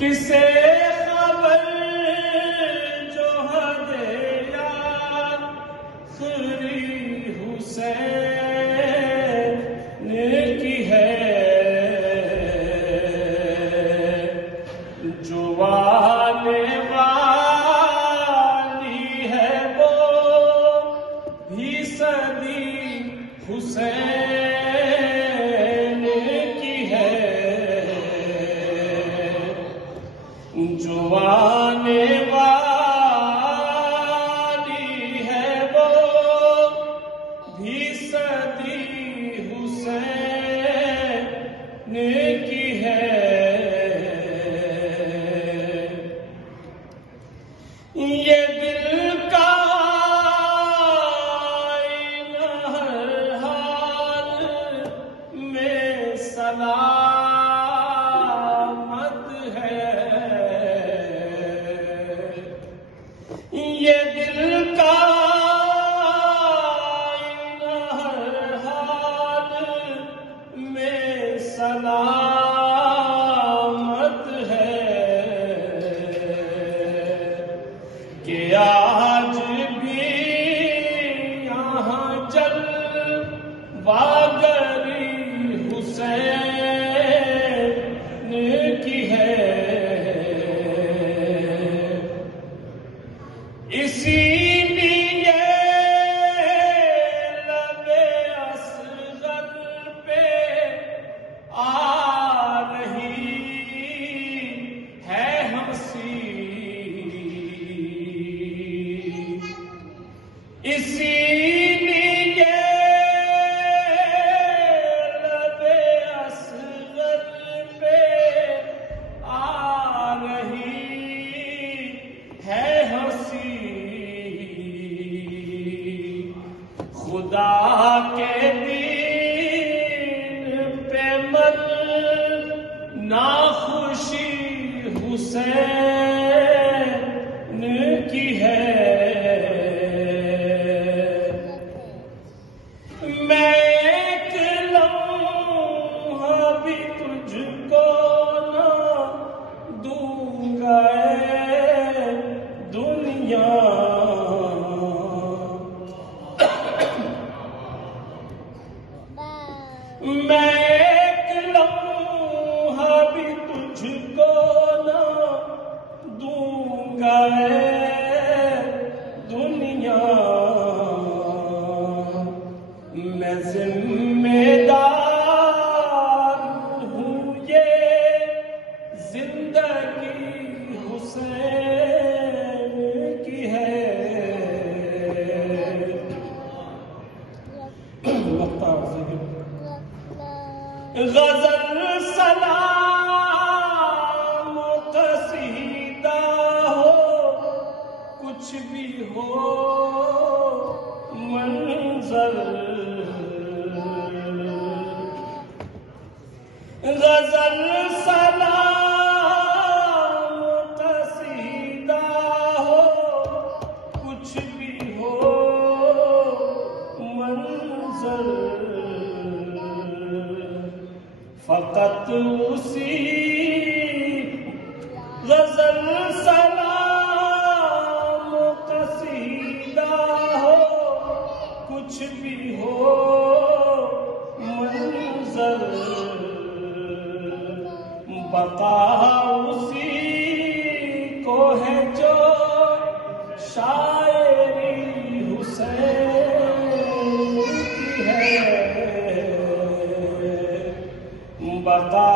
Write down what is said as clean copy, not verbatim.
کسے خبر جو حد یار خری حسین کی ہے، جو آنے والی ہے وہ بھی صدی حسین کی ہے، جو آنے والی ہے وہ بھی صدی حسین کی ہے۔ یہ دل کا آئینہ ہر حال میں سلامت ہے، یہ دل کا آئینہ ہر حال میں سلامت ہے، کہ آج بھی یہاں جلوہگری حسین کی ہے، اسی لیے لب اصغر پہ آ رہی ہے ہنسی، اسی لیے لب اصغر پہ آ رہی ہے ہنسی، خدا کے دین پہ مرنا خوشی حسین کی ہے، میں ایک لمحہ بھی تجھ کو نہ دوں گا اے دنیا، میں ایک لمحہ بھی تجھ کو نہ دوں گا اے دنیا، میں ذمہ دار ہوں یہ زندگی حسین کی ہے۔ غزل سلام و قصیدہ ہو، کچھ بھی ہو منظر، غزل سلام و قصیدہ ہو، کچھ بھی ہو منظر، فقط اسی غزل سلام و قصیدہ ہو، کچھ بھی ہو منظر، بقا اسی کو ہے جو شاعری حسین کی ہے، بقا